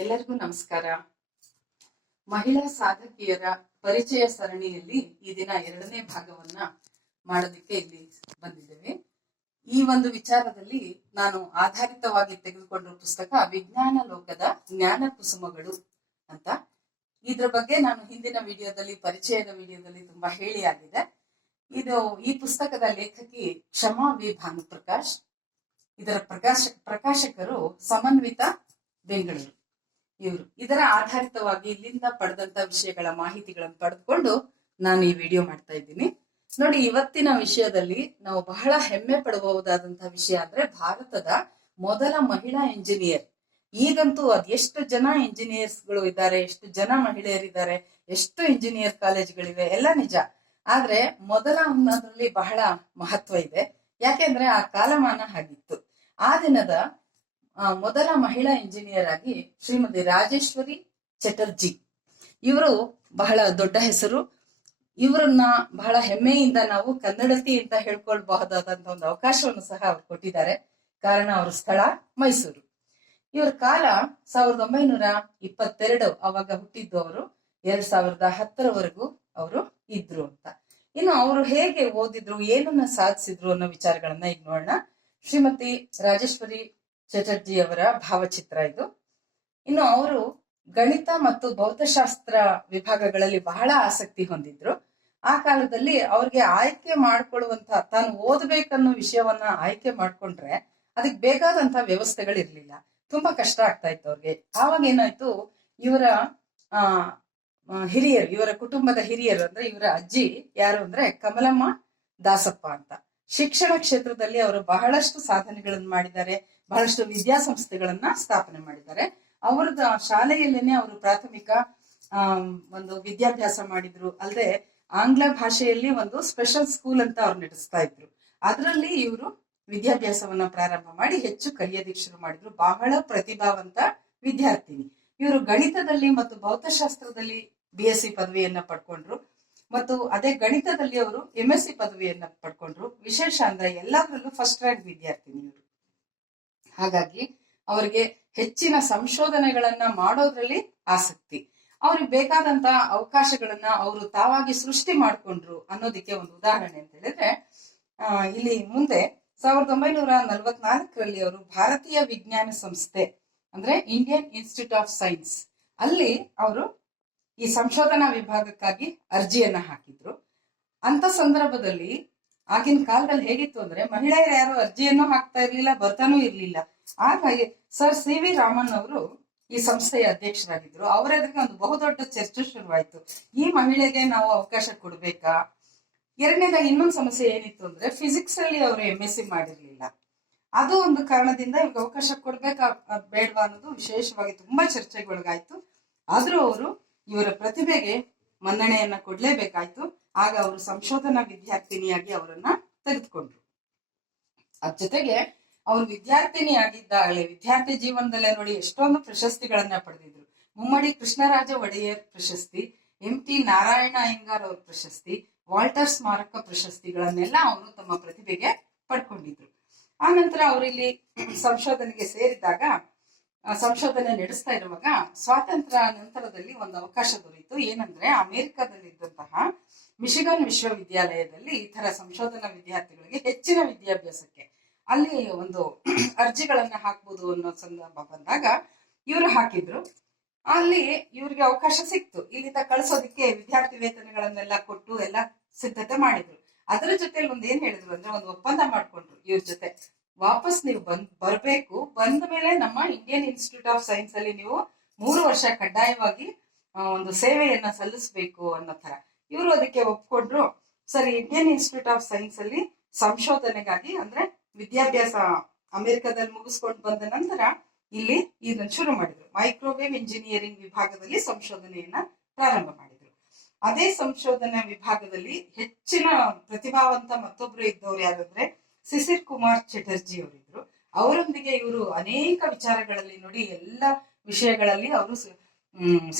ಎಲ್ಲರಿಗೂ ನಮಸ್ಕಾರ. ಮಹಿಳಾ ಸಾಧಕಿಯರ ಪರಿಚಯ ಸರಣಿಯಲ್ಲಿ ಈ ದಿನ 2ನೇ ಭಾಗವನ್ನ ಮಾಡೋದಕ್ಕೆ ಇಲ್ಲಿ ಬಂದಿದ್ದೇವೆ. ಈ ಒಂದು ವಿಚಾರದಲ್ಲಿ ನಾನು ಆಧಾರಿತವಾಗಿ ತೆಗೆದುಕೊಂಡಿರುವ ಪುಸ್ತಕ ವಿಜ್ಞಾನ ಲೋಕದ ಜ್ಞಾನ ಕುಸುಮಗಳು ಅಂತ. ಇದ್ರ ಬಗ್ಗೆ ನಾನು ಹಿಂದಿನ ಪರಿಚಯದ ವಿಡಿಯೋದಲ್ಲಿ ತುಂಬಾ ಹೇಳಿ ಆಗಿದೆ. ಈ ಪುಸ್ತಕದ ಲೇಖಕಿ ಕ್ಷಮಾ ವಿ ಭಾನುಪ್ರಕಾಶ್. ಇದರ ಪ್ರಕಾಶಕರು ಸಮನ್ವಿತ ಬೆಂಗಳೂರು. ಇದರ ಆಧಾರಿತವಾಗಿ ಇಲ್ಲಿಂದ ಪಡೆದಂತ ವಿಷಯಗಳ ಮಾಹಿತಿಗಳನ್ನು ಪಡೆದುಕೊಂಡು ನಾನು ಈ ವಿಡಿಯೋ ಮಾಡ್ತಾ ಇದ್ದೀನಿ. ನೋಡಿ, ಇವತ್ತಿನ ವಿಷಯದಲ್ಲಿ ನಾವು ಬಹಳ ಹೆಮ್ಮೆ ಪಡಬಹುದಾದಂತಹ ವಿಷಯ ಅಂದ್ರೆ ಭಾರತದ ಮೊದಲ ಮಹಿಳಾ ಇಂಜಿನಿಯರ್. ಈಗಂತೂ ಅದೆಷ್ಟು ಜನ ಇಂಜಿನಿಯರ್ಸ್ಗಳು ಇದ್ದಾರೆ, ಎಷ್ಟು ಜನ ಮಹಿಳೆಯರಿದ್ದಾರೆ, ಎಷ್ಟು ಇಂಜಿನಿಯರ್ ಕಾಲೇಜ್ಗಳಿವೆ, ಎಲ್ಲ ನಿಜ. ಆದ್ರೆ ಮೊದಲ ಅನ್ನೋದ್ರಲ್ಲಿ ಬಹಳ ಮಹತ್ವ ಇದೆ. ಯಾಕೆಂದ್ರೆ ಆ ಕಾಲಮಾನ ಹಾಗಿತ್ತು. ಆ ದಿನದ ಮೊದಲ ಮಹಿಳಾ ಇಂಜಿನಿಯರ್ ಆಗಿ ಶ್ರೀಮತಿ ರಾಜೇಶ್ವರಿ ಚಟರ್ಜಿ ಇವರು ಬಹಳ ದೊಡ್ಡ ಹೆಸರು. ಇವರನ್ನ ಬಹಳ ಹೆಮ್ಮೆಯಿಂದ ನಾವು ಕನ್ನಡತಿ ಅಂತ ಹೇಳ್ಕೊಳ್ಬಹುದಾದಂತ ಒಂದು ಅವಕಾಶವನ್ನು ಸಹ ಅವ್ರು ಕೊಟ್ಟಿದ್ದಾರೆ. ಕಾರಣ ಅವರ ಸ್ಥಳ ಮೈಸೂರು. ಇವರ ಕಾಲ 1922. ಅವಾಗ ಹುಟ್ಟಿದ್ದು ಅವರು 2010ರವರೆಗೂ ಅವರು ಇದ್ರು ಅಂತ. ಇನ್ನು ಅವರು ಹೇಗೆ ಓದಿದ್ರು, ಏನನ್ನ ಸಾಧಿಸಿದ್ರು ಅನ್ನೋ ವಿಚಾರಗಳನ್ನ ಈಗ ನೋಡೋಣ. ಶ್ರೀಮತಿ ರಾಜೇಶ್ವರಿ ಚಟರ್ಜಿ ಅವರ ಭಾವಚಿತ್ರ ಇದು. ಇನ್ನು ಅವರು ಗಣಿತ ಮತ್ತು ಭೌತಶಾಸ್ತ್ರ ವಿಭಾಗಗಳಲ್ಲಿ ಬಹಳ ಆಸಕ್ತಿ ಹೊಂದಿದ್ರು. ಆ ಕಾಲದಲ್ಲಿ ಅವ್ರಿಗೆ ಆಯ್ಕೆ ಮಾಡ್ಕೊಳ್ಳುವಂತ, ತಾನು ಓದ್ಬೇಕನ್ನೋ ವಿಷಯವನ್ನ ಆಯ್ಕೆ ಮಾಡ್ಕೊಂಡ್ರೆ ಅದಕ್ಕೆ ಬೇಕಾದಂತ ವ್ಯವಸ್ಥೆಗಳಿರ್ಲಿಲ್ಲ. ತುಂಬಾ ಕಷ್ಟ ಆಗ್ತಾ ಇತ್ತು ಅವ್ರಿಗೆ. ಆವಾಗ ಏನಾಯ್ತು, ಇವರ ಹಿರಿಯರು, ಇವರ ಕುಟುಂಬದ ಹಿರಿಯರು ಅಂದ್ರೆ ಇವರ ಅಜ್ಜಿ ಯಾರು ಅಂದ್ರೆ ಕಮಲಮ್ಮ ದಾಸಪ್ಪ ಅಂತ. ಶಿಕ್ಷಣ ಕ್ಷೇತ್ರದಲ್ಲಿ ಅವರು ಬಹಳಷ್ಟು ಸಾಧನೆಗಳನ್ನು ಮಾಡಿದ್ದಾರೆ, ಬಹಳಷ್ಟು ವಿದ್ಯಾಸಂಸ್ಥೆಗಳನ್ನ ಸ್ಥಾಪನೆ ಮಾಡಿದ್ದಾರೆ. ಅವರದ ಶಾಲೆಯಲ್ಲೇನೆ ಅವರು ಪ್ರಾಥಮಿಕ ಒಂದು ವಿದ್ಯಾಭ್ಯಾಸ ಮಾಡಿದ್ರು. ಅಲ್ಲದೆ ಆಂಗ್ಲ ಭಾಷೆಯಲ್ಲಿ ಒಂದು ಸ್ಪೆಷಲ್ ಸ್ಕೂಲ್ ಅಂತ ಅವ್ರು ನಡೆಸ್ತಾ ಇದ್ರು. ಅದರಲ್ಲಿ ಇವರು ವಿದ್ಯಾಭ್ಯಾಸವನ್ನ ಪ್ರಾರಂಭ ಮಾಡಿ ಹೆಚ್ಚು ಕಲಿಯೋದಿಕ್ಕೆ ಶುರು ಮಾಡಿದ್ರು. ಬಹಳ ಪ್ರತಿಭಾವಂತ ವಿದ್ಯಾರ್ಥಿನಿ ಇವರು. ಗಣಿತದಲ್ಲಿ ಮತ್ತು ಭೌತಶಾಸ್ತ್ರದಲ್ಲಿ BSc ಪದವಿಯನ್ನ ಪಡ್ಕೊಂಡ್ರು ಮತ್ತು ಅದೇ ಗಣಿತದಲ್ಲಿ ಅವರು MSc ಪದವಿಯನ್ನ ಪಡ್ಕೊಂಡ್ರು. ವಿಶೇಷ ಅಂದ್ರೆ ಎಲ್ಲದರಲ್ಲೂ ಫಸ್ಟ್ ರ್ಯಾಂಕ್ ವಿದ್ಯಾರ್ಥಿನಿ ಇವರು. ಹಾಗಾಗಿ ಅವರಿಗೆ ಹೆಚ್ಚಿನ ಸಂಶೋಧನೆಗಳನ್ನ ಮಾಡೋದ್ರಲ್ಲಿ ಆಸಕ್ತಿ. ಅವ್ರಿಗೆ ಬೇಕಾದಂತ ಅವಕಾಶಗಳನ್ನ ಅವರು ತಾವಾಗಿ ಸೃಷ್ಟಿ ಮಾಡ್ಕೊಂಡ್ರು ಅನ್ನೋದಕ್ಕೆ ಒಂದು ಉದಾಹರಣೆ ಅಂತ ಹೇಳಿದ್ರೆ, ಇಲ್ಲಿ ಮುಂದೆ 1944ರಲ್ಲಿ ಅವರು ಭಾರತೀಯ ವಿಜ್ಞಾನ ಸಂಸ್ಥೆ ಅಂದ್ರೆ ಇಂಡಿಯನ್ ಇನ್ಸ್ಟಿಟ್ಯೂಟ್ ಆಫ್ ಸೈನ್ಸ್ ಅಲ್ಲಿ ಅವರು ಈ ಸಂಶೋಧನಾ ವಿಭಾಗಕ್ಕಾಗಿ ಅರ್ಜಿಯನ್ನ ಹಾಕಿದ್ರು. ಅಂತ ಸಂದರ್ಭದಲ್ಲಿ ಆಗಿನ ಕಾಲದಲ್ಲಿ ಹೇಗಿತ್ತು ಅಂದ್ರೆ ಮಹಿಳೆಯರು ಯಾರು ಅರ್ಜಿಯನ್ನು ಹಾಕ್ತಾ ಇರ್ಲಿಲ್ಲ, ಬರ್ತಾನೂ ಇರ್ಲಿಲ್ಲ. ಆಗ ಸರ್ CV ರಾಮನ್ ಅವರು ಈ ಸಂಸ್ಥೆಯ ಅಧ್ಯಕ್ಷರಾಗಿದ್ರು. ಅವರ ಎದುರಿಗೆ ಒಂದು ಬಹುದೊಡ್ಡ ಚರ್ಚೆ ಶುರುವಾಯ್ತು. ಈ ಮಹಿಳೆಗೆ ನಾವು ಅವಕಾಶ ಕೊಡ್ಬೇಕಾ? ಎರಡನೇದಾಗಿ ಇನ್ನೊಂದು ಸಮಸ್ಯೆ ಏನಿತ್ತು ಅಂದ್ರೆ ಫಿಸಿಕ್ಸ್ ಅಲ್ಲಿ ಅವರು MSc ಮಾಡಿರ್ಲಿಲ್ಲ. ಅದು ಒಂದು ಕಾರಣದಿಂದ ಇವಾಗ ಅವಕಾಶ ಕೊಡ್ಬೇಕಾ ಬೇಡವಾ ಅನ್ನೋದು ವಿಶೇಷವಾಗಿ ತುಂಬಾ ಚರ್ಚೆಗೊಳಗಾಯ್ತು. ಆದ್ರೂ ಅವರು ಇವರ ಪ್ರತಿಭೆಗೆ ಮನ್ನಣೆಯನ್ನ ಕೊಡ್ಲೇಬೇಕಾಯ್ತು. ಆಗ ಅವರು ಸಂಶೋಧನಾ ವಿದ್ಯಾರ್ಥಿನಿಯಾಗಿ ಅವರನ್ನ ತೆಗೆದುಕೊಂಡ್ರು. ಅದ್ರ ಜೊತೆಗೆ ಅವರು ವಿದ್ಯಾರ್ಥಿನಿ ಆಗಿದ್ದಾಗಲೇ ವಿದ್ಯಾರ್ಥಿ ಜೀವನದಲ್ಲೇ ನೋಡಿ ಎಷ್ಟೊಂದು ಪ್ರಶಸ್ತಿಗಳನ್ನ ಪಡೆದಿದ್ರು. ಮುಮ್ಮಡಿ ಕೃಷ್ಣರಾಜ ಒಡೆಯರ್ ಪ್ರಶಸ್ತಿ, MT ನಾರಾಯಣ ಅಯ್ಯಂಗಾರ್ ಅವ್ರ ಪ್ರಶಸ್ತಿ, ವಾಲ್ಟರ್ ಸ್ಮಾರಕ ಪ್ರಶಸ್ತಿಗಳನ್ನೆಲ್ಲ ಅವರು ತಮ್ಮ ಪ್ರತಿಭೆಗೆ ಪಡ್ಕೊಂಡಿದ್ರು. ಆ ನಂತರ ಅವರಿಲ್ಲಿ ಸಂಶೋಧನೆಗೆ ಸೇರಿದಾಗ, ಸಂಶೋಧನೆ ನಡೆಸ್ತಾ ಇರುವಾಗ ಸ್ವಾತಂತ್ರ್ಯ ನಂತರದಲ್ಲಿ ಒಂದು ಅವಕಾಶ ದೊರೆಯಿತು. ಏನಂದ್ರೆ ಅಮೆರಿಕದಲ್ಲಿದ್ದಂತಹ ಮಿಶಿಗನ್ ವಿಶ್ವವಿದ್ಯಾಲಯದಲ್ಲಿ ಈ ತರ ಸಂಶೋಧನಾ ವಿದ್ಯಾರ್ಥಿಗಳಿಗೆ ಹೆಚ್ಚಿನ ವಿದ್ಯಾಭ್ಯಾಸಕ್ಕೆ ಅಲ್ಲಿ ಒಂದು ಅರ್ಜಿಗಳನ್ನ ಹಾಕ್ಬೋದು ಅನ್ನೋ ಸಂದರ್ಭ ಬಂದಾಗ ಇವರು ಹಾಕಿದ್ರು. ಅಲ್ಲಿ ಇವ್ರಿಗೆ ಅವಕಾಶ ಸಿಕ್ತು. ಇಲ್ಲಿಂದ ಕಳಿಸೋದಿಕ್ಕೆ ವಿದ್ಯಾರ್ಥಿ ವೇತನಗಳನ್ನೆಲ್ಲ ಕೊಟ್ಟು ಎಲ್ಲ ಸಿದ್ಧತೆ ಮಾಡಿದ್ರು. ಅದರ ಜೊತೆಲಿ ಏನ್ ಹೇಳಿದ್ರು ಅಂದ್ರೆ ಒಂದು ಒಪ್ಪಂದ ಮಾಡ್ಕೊಂಡ್ರು ಇವ್ರ ಜೊತೆ. ವಾಪಸ್ ನೀವು ಬರ್ಬೇಕು, ಬಂದ ಮೇಲೆ ನಮ್ಮ ಇಂಡಿಯನ್ ಇನ್ಸ್ಟಿಟ್ಯೂಟ್ ಆಫ್ ಸೈನ್ಸ್ ಅಲ್ಲಿ ನೀವು 3 ವರ್ಷ ಕಡ್ಡಾಯವಾಗಿ ಒಂದು ಸೇವೆಯನ್ನ ಸಲ್ಲಿಸಬೇಕು ಅನ್ನೋ ತರ. ಇವರು ಅದಕ್ಕೆ ಒಪ್ಕೊಂಡ್ರು. ಸರಿ, ಇಂಡಿಯನ್ ಇನ್ಸ್ಟಿಟ್ಯೂಟ್ ಆಫ್ ಸೈನ್ಸ್ ಅಲ್ಲಿ ಸಂಶೋಧನೆಗಾಗಿ ಅಂದ್ರೆ ವಿದ್ಯಾಭ್ಯಾಸ ಅಮೆರಿಕದಲ್ಲಿ ಮುಗಿಸ್ಕೊಂಡು ಬಂದ ನಂತರ ಇಲ್ಲಿ ಇದನ್ನ ಶುರು ಮಾಡಿದ್ರು. ಮೈಕ್ರೋವೇವ್ ಇಂಜಿನಿಯರಿಂಗ್ ವಿಭಾಗದಲ್ಲಿ ಸಂಶೋಧನೆಯನ್ನ ಪ್ರಾರಂಭ ಮಾಡಿದ್ರು. ಅದೇ ಸಂಶೋಧನಾ ವಿಭಾಗದಲ್ಲಿ ಹೆಚ್ಚಿನ ಪ್ರತಿಭಾವಂತ ಮತ್ತೊಬ್ರು ಇದ್ದವ್ರು ಯಾರಂದ್ರೆ ಶಿಶಿರ್ ಕುಮಾರ್ ಚಟರ್ಜಿ ಅವರಿದ್ರು. ಅವರೊಂದಿಗೆ ಇವರು ಅನೇಕ ವಿಚಾರಗಳಲ್ಲಿ ನೋಡಿ ಎಲ್ಲ ವಿಷಯಗಳಲ್ಲಿ ಅವರು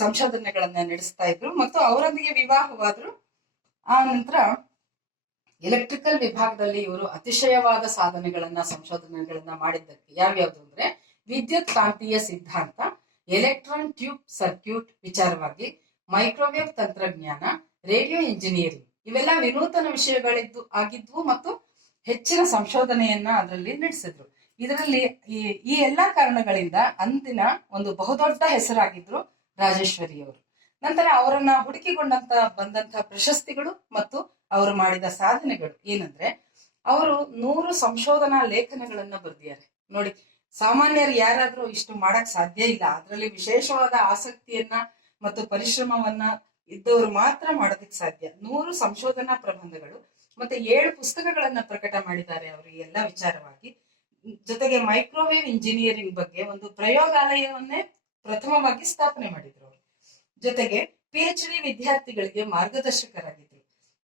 ಸಂಶೋಧನೆಗಳನ್ನ ನಡೆಸ್ತಾ ಇದ್ರು ಮತ್ತು ಅವರೊಂದಿಗೆ ವಿವಾಹವಾದ್ರು. ಆ ನಂತರ ಎಲೆಕ್ಟ್ರಿಕಲ್ ವಿಭಾಗದಲ್ಲಿ ಇವರು ಅತಿಶಯವಾದ ಸಂಶೋಧನೆಗಳನ್ನ ಮಾಡಿದ್ದಕ್ಕೆ ಯಾವ್ಯಾವ್ದು ಅಂದ್ರೆ ವಿದ್ಯುತ್ ಕಾಂತೀಯ ಸಿದ್ಧಾಂತ, ಎಲೆಕ್ಟ್ರಾನ್ ಟ್ಯೂಬ್ ಸರ್ಕ್ಯೂಟ್ ವಿಚಾರವಾಗಿ, ಮೈಕ್ರೋವೇವ್ ತಂತ್ರಜ್ಞಾನ, ರೇಡಿಯೋ ಇಂಜಿನಿಯರಿಂಗ್ ಇವೆಲ್ಲ ವಿನೂತನ ಆಗಿದ್ವು ಮತ್ತು ಹೆಚ್ಚಿನ ಸಂಶೋಧನೆಯನ್ನ ಅದರಲ್ಲಿ ನಡೆಸಿದ್ರು. ಇದರಲ್ಲಿ ಈ ಎಲ್ಲಾ ಕಾರಣಗಳಿಂದ ಅಂದಿನ ಒಂದು ಬಹುದೊಡ್ಡ ಹೆಸರಾಗಿದ್ರು ರಾಜೇಶ್ವರಿ ಅವರು. ನಂತರ ಅವರನ್ನ ಹುಡುಕಿಕೊಂಡಂತ ಬಂದಂತಹ ಪ್ರಶಸ್ತಿಗಳು ಮತ್ತು ಅವರು ಮಾಡಿದ ಸಾಧನೆಗಳು ಏನಂದ್ರೆ, ಅವರು 100 ಸಂಶೋಧನಾ ಲೇಖನಗಳನ್ನ ಬರೆದಿದ್ದಾರೆ. ನೋಡಿ, ಸಾಮಾನ್ಯರು ಯಾರಾದ್ರೂ ಇಷ್ಟು ಮಾಡಕ್ ಸಾಧ್ಯ ಇಲ್ಲ. ಅದರಲ್ಲಿ ವಿಶೇಷವಾದ ಆಸಕ್ತಿಯನ್ನ ಮತ್ತು ಪರಿಶ್ರಮವನ್ನ ಇದ್ದವರು ಮಾತ್ರ ಮಾಡೋದಕ್ಕೆ ಸಾಧ್ಯ. 100 ಸಂಶೋಧನಾ ಪ್ರಬಂಧಗಳು ಮತ್ತೆ 7 ಪುಸ್ತಕಗಳನ್ನ ಪ್ರಕಟ ಮಾಡಿದ್ದಾರೆ ಅವರು ಈ ಎಲ್ಲ ವಿಚಾರವಾಗಿ. ಜೊತೆಗೆ ಮೈಕ್ರೋವೇವ್ ಇಂಜಿನಿಯರಿಂಗ್ ಬಗ್ಗೆ ಒಂದು ಪ್ರಯೋಗಾಲಯವನ್ನೇ ಪ್ರಥಮವಾಗಿ ಸ್ಥಾಪನೆ ಮಾಡಿದ್ರು ಅವರು. ಜೊತೆಗೆ PhD ವಿದ್ಯಾರ್ಥಿಗಳಿಗೆ ಮಾರ್ಗದರ್ಶಕರಾಗಿದ್ರು.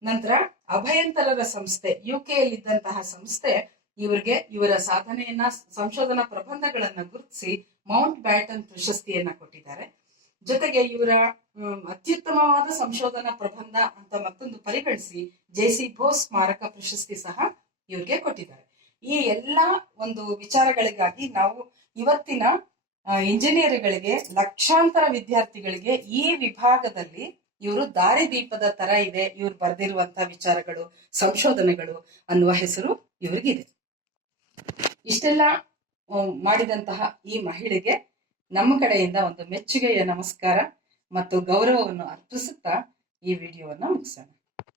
ನಂತರ ಅಭಯಂತರರ ಸಂಸ್ಥೆ, UK ಯಲ್ಲಿದ್ದಂತಹ ಸಂಸ್ಥೆ ಇವರ ಸಾಧನೆಯನ್ನ, ಸಂಶೋಧನಾ ಪ್ರಬಂಧಗಳನ್ನ ಗುರುತಿಸಿ ಮೌಂಟ್ ಬ್ಯಾಟನ್ ಪ್ರಶಸ್ತಿಯನ್ನ ಕೊಟ್ಟಿದ್ದಾರೆ. ಜೊತೆಗೆ ಇವರ ಅತ್ಯುತ್ತಮವಾದ ಸಂಶೋಧನಾ ಪ್ರಬಂಧ ಅಂತ ಮತ್ತೊಂದು ಪರಿಗಣಿಸಿ JC ಬೋಸ್ ಸ್ಮಾರಕ ಪ್ರಶಸ್ತಿ ಸಹ ಇವ್ರಿಗೆ ಕೊಟ್ಟಿದ್ದಾರೆ. ಈ ಎಲ್ಲಾ ಒಂದು ವಿಚಾರಗಳಿಗಾಗಿ ನಾವು ಇವತ್ತಿನ ಇಂಜಿನಿಯರ್ಗಳಿಗೆ, ಲಕ್ಷಾಂತರ ವಿದ್ಯಾರ್ಥಿಗಳಿಗೆ ಈ ವಿಭಾಗದಲ್ಲಿ ಇವರು ದಾರಿದೀಪದ ತರ ಇದೆ, ಇವ್ರು ಬರೆದಿರುವಂತಹ ವಿಚಾರಗಳು, ಸಂಶೋಧನೆಗಳು ಅನ್ನುವ ಹೆಸರು ಇವ್ರಿಗಿದೆ. ಇಷ್ಟೆಲ್ಲ ಮಾಡಿದಂತಹ ಈ ಮಹಿಳೆಗೆ ನಮ್ಮ ಕಡೆಯಿಂದ ಒಂದು ಮೆಚ್ಚುಗೆಯ ನಮಸ್ಕಾರ ಮತ್ತು ಗೌರವವನ್ನು ಅರ್ಪಿಸುತ್ತಾ ಈ ವಿಡಿಯೋವನ್ನ ಮುಗಿಸೋಣ.